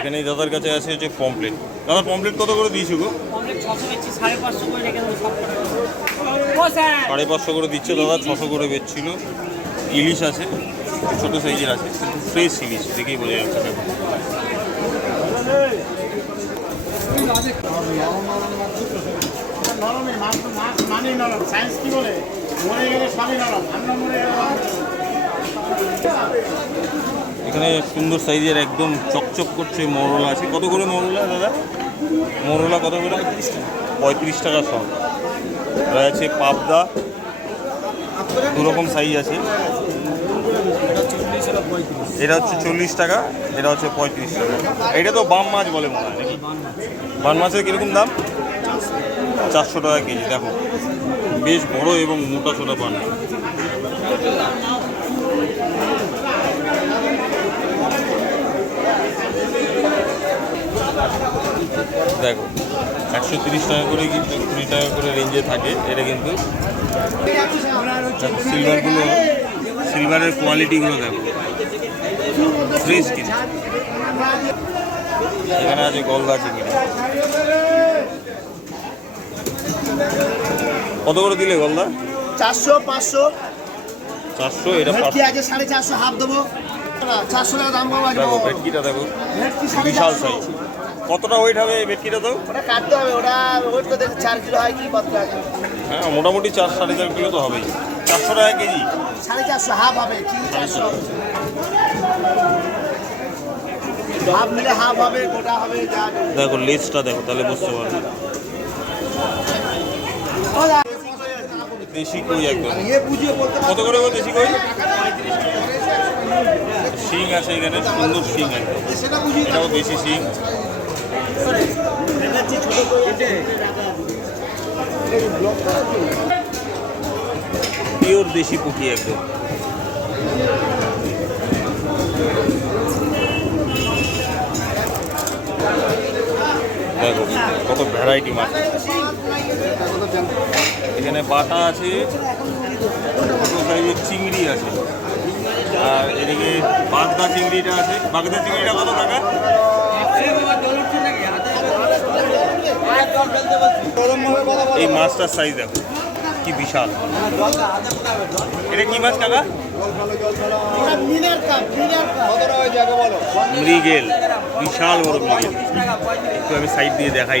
এখানে দাদার কাছে আছে হচ্ছে পমপ্লেট দাদা পমপ্লেট কত করে দিয়েছি গো? সাড়ে পাঁচশো করে দিচ্ছে দাদা ছশো করে বেচছিল। ইলিশ আছে ছোটো সাইজের আছে ফ্রেশ ইলিশ দেখেই বোঝা যাচ্ছে সায়েন্স কি বলে মরে গেলে সবই নরম আমরা মরে গেলে এখানে সুন্দর সাইজের একদম চকচক করছে মরলা আছে। কত করে মরলা দাদা? মরলা কত করে? পঁয়ত্রিশ টাকা সব। আর আছে পাবদা। দু রকম সাইজ আছে। এটা হচ্ছে চল্লিশ টাকা, এটা হচ্ছে পঁয়ত্রিশ টাকা। এটা তো বাম মাছ বলে মনে হয় নাকি? বাম মাছের কীরকম দাম? চারশো টাকা কেজি, দেখো। বেশ বড় এবং মোটা সোটা বান দেখো একশো তিরিশ টাকা করে কিন্তু কুড়ি টাকা করে রেঞ্জে থাকে এটা কিন্তু সিলভারগুলো সিলভারের কোয়ালিটিগুলো দেখো। ফ্রেশ কিন্তু এখানে আছে গলদা চিংড়ি। কত করে দিলে গলদা চারশো পাঁচশো। চারশো এটা আছে সাড়ে চারশো হাফ দেবো। চারশো টাকা দাম কম দেখো ভেটকিটা দেখো ভেটকি বিশাল সাইজ কতটা ওয়েট হবে এই ভেটকিটা তো? ওটা কাটতে হবে ওটা ওয়েট চার কিলো হয় কি হ্যাঁ মোটামুটি চার সাড়ে চার কিলো তো হবেই। চারশো টাকা কেজি? সাড়ে চারশো হাফ হবে চারশো। হাফ হাফ হবে গোটা হবে দেখো লেজটা দেখো তাহলে বুঝতে পারবে। দেশি কই একদম? কত করে দেশি কই? শিং আছে এখানে, সুন্দর শিং বুঝিয়ে এটাও দেশি শিং পিওর দেশি পুঁটি একদম। দেখো, কত ভ্যারাইটি মাছ। এখানে বাটা আছে সাইজের চিংড়ি আছে। আর এদিকে বাগদা চিংড়িটা আছে। বাগদা চিংড়িটা কত টাকা? এই মাছটার সাইজ দেখো, কি বিশাল। এটা কি মাছ কাকা? মৃগেল, বিশাল বড় মৃগেল। একটু আমি সাইড দিয়ে দেখাই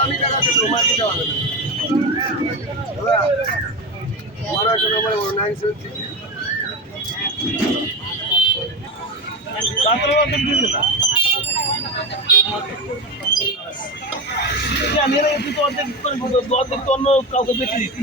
আমি টাকা দেবো মার দিতে হবে না নাইন সেভেন থ্রি আমি এর একটু তো অর্ধেক অর্ধেক অন্য কাউকে বেঁচে দিচ্ছি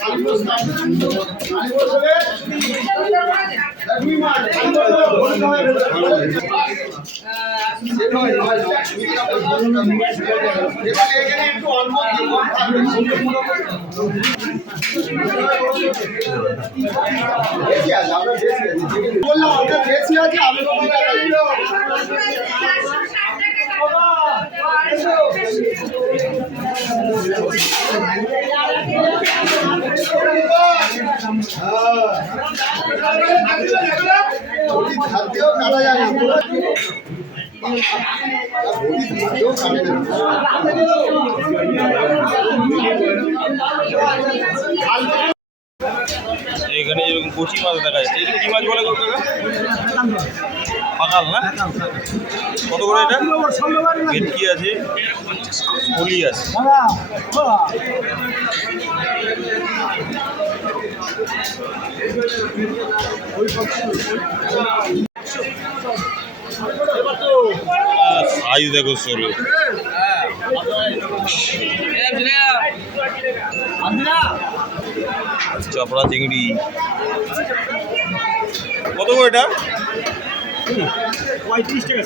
বললাম আমরা বেশি আছে আমি কম টাকা দিই। বডি খাদ্যেও কাটা যায় না বডি খাদ্যেও কাটে না এখানে যেরকম কচি মাছ দেখা যাচ্ছে। এটা কি মাছ বলে পাকাল না? কত করে এটা? ভেটকি আছে কলি আছে। সাইজ দেখো সরু চাপড়া চিংড়ি। কত করে এটা? পঁয়ত্রিশ টাকা